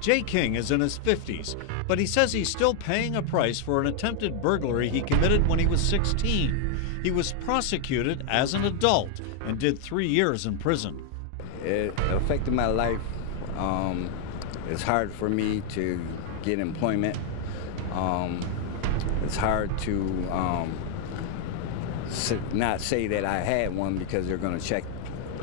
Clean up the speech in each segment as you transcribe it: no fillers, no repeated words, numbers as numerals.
Jay King is in his 50s, but he says he's still paying a price for an attempted burglary he committed when he was 16. He was prosecuted as an adult and did 3 years in prison. It affected my life. It's hard for me to get employment. It's hard to not say that I had one because they're going to check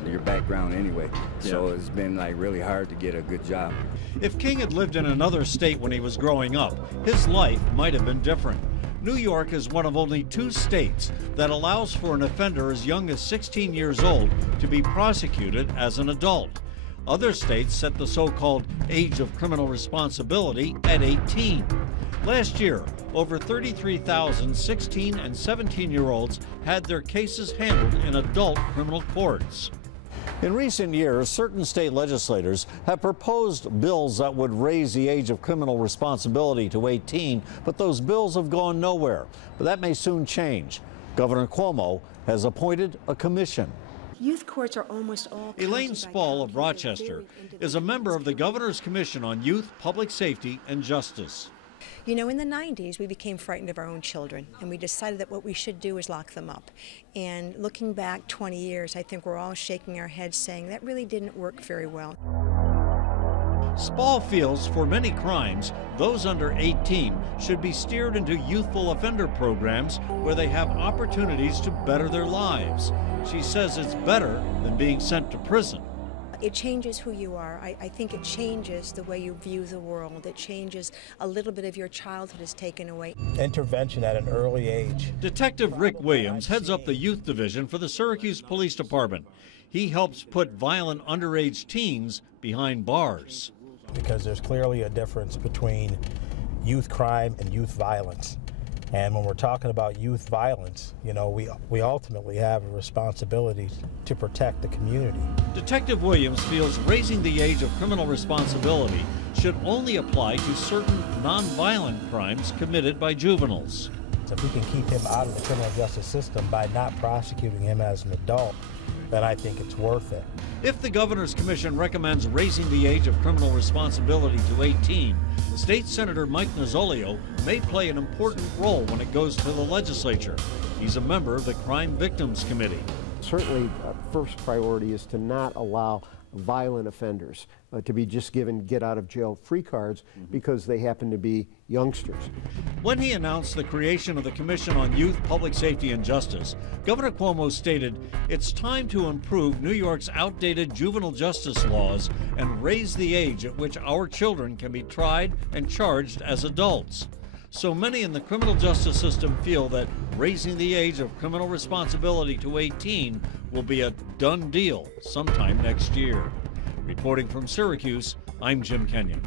your background anyway. So it's been like really hard to get a good job. If King had lived in another state when he was growing up, his life might have been different. New York is one of only 2 states that allows for an offender as young as 16 years old to be prosecuted as an adult. Other states set the so-called age of criminal responsibility at 18. Last year, over 33,000 16 and 17-year-olds had their cases handled in adult criminal courts. In recent years, certain state legislators have proposed bills that would raise the age of criminal responsibility to 18, but those bills have gone nowhere. But that may soon change. Governor Cuomo has appointed a commission. Youth courts are almost all. Elaine Spall of Rochester is a member of the Governor's Commission on Youth, Public Safety, and Justice. You know, in the 90s, we became frightened of our own children, and we decided that what we should do is lock them up. And looking back 20 years, I think we're all shaking our heads saying that really didn't work very well. Spall feels for many crimes, those under 18 should be steered into youthful offender programs where they have opportunities to better their lives. She says it's better than being sent to prison. It changes who you are. I think it changes the way you view the world. It changes a little bit of your childhood is taken away. Intervention at an early age. Detective Rick Williams heads up the youth division for the Syracuse Police Department. He helps put violent underage teens behind bars. Because there's clearly a difference between youth crime and youth violence. And when we're talking about youth violence, you know, we ultimately have a responsibility to protect the community. Detective Williams feels raising the age of criminal responsibility should only apply to certain nonviolent crimes committed by juveniles. If we can keep him out of the criminal justice system by not prosecuting him as an adult, then I think it's worth it. If the Governor's Commission recommends raising the age of criminal responsibility to 18, State Senator Mike Nozzolio may play an important role when it goes to the legislature. He's a member of the Crime Victims Committee. Certainly, first priority is to not allow violent offenders to be just given get-out-of-jail-free cards because they happen to be youngsters. When he announced the creation of the Commission on Youth, Public Safety, and Justice, Governor Cuomo stated, "It's time to improve New York's outdated juvenile justice laws and raise the age at which our children can be tried and charged as adults." So many in the criminal justice system feel that raising the age of criminal responsibility to 18 will be a done deal sometime next year. Reporting from Syracuse, I'm Jim Kenyon.